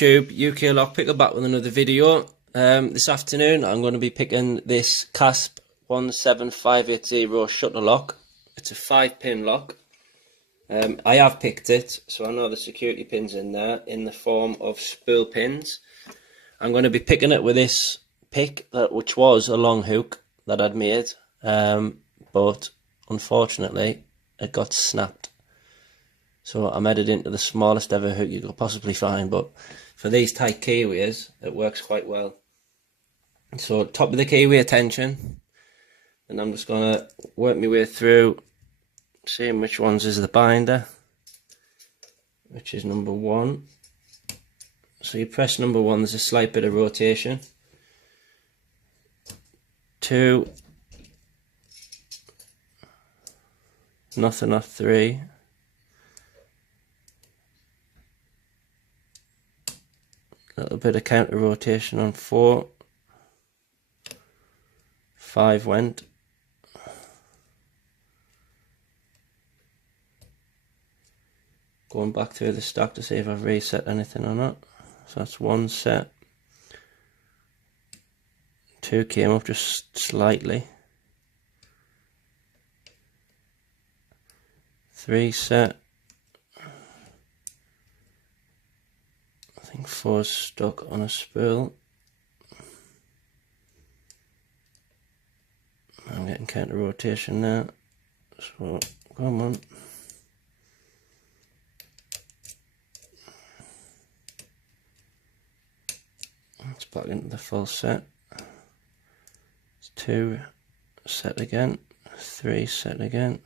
YouTube, UKLockPicka back with another video. This afternoon I'm going to be picking this Kasp 17580 shutter lock. It's a 5-pin lock. I have picked it, so I know the security pins in there in the form of spool pins. I'm going to be picking it with this pick, which was a long hook that I'd made, but unfortunately it got snapped. So I'm headed into the smallest ever hook you could possibly find, but for these tight keyways it works quite well. So top of the keyway tension, and I'm just going to work my way through seeing which ones is the binder, which is number 1. So you press number 1, there's a slight bit of rotation. 2, nothing off 3. A little bit of counter rotation on 4. 5 went. Going back through the stack to see if I've reset anything or not. So that's 1 set. 2 came up just slightly. 3 set. I think 4's stuck on a spool. I'm getting counter rotation now. So come on. It's back into the full set. It's 2 set again. 3 set again.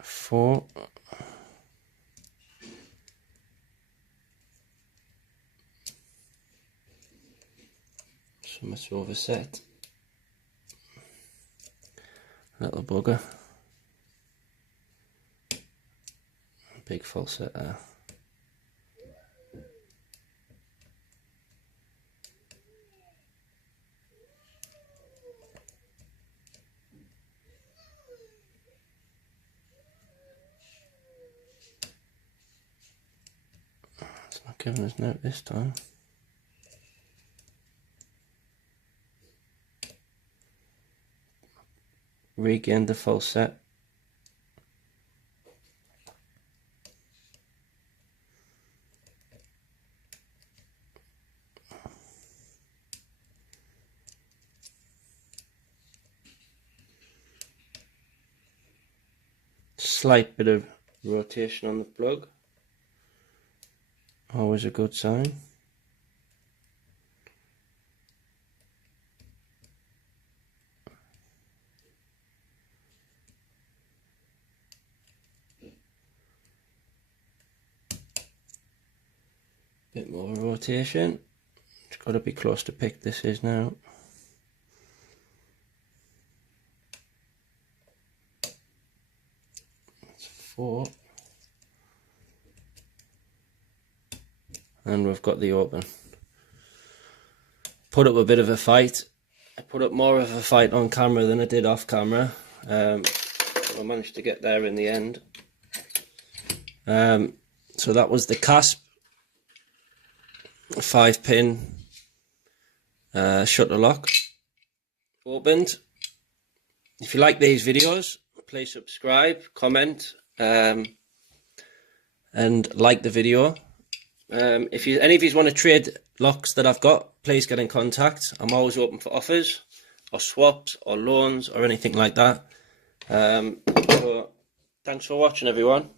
4. So much overset. Little bugger. Big full set there. It's not giving us note this time. Regained the full set. Slight bit of rotation on the plug, always a good sign. Bit more rotation. It's got to be close to pick this is now. It's 4. And we've got the open. Put up a bit of a fight. I put up more of a fight on camera than I did off camera. I managed to get there in the end. So that was the Kasp 5-pin shutter lock opened. If you like these videos, please subscribe, comment, and like the video. If any of you want to trade locks that I've got, please get in contact. I'm always open for offers or swaps or loans or anything like that. So thanks for watching, everyone.